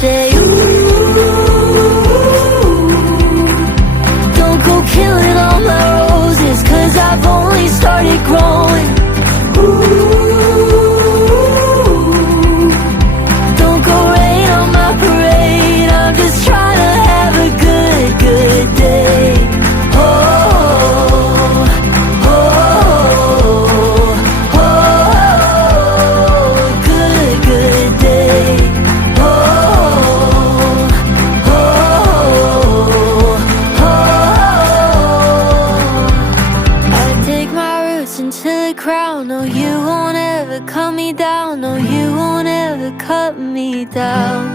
say, ooh, don't go killing all my roses, 'cause I've only started growing. Ooh, don't go rain on my parade, I'm just trying to have a good, good day. Oh, oh, oh, oh, good, good day. Oh, oh, oh, I dig my roots into the ground. No, you won't ever cut me down. No, you won't ever cut me down.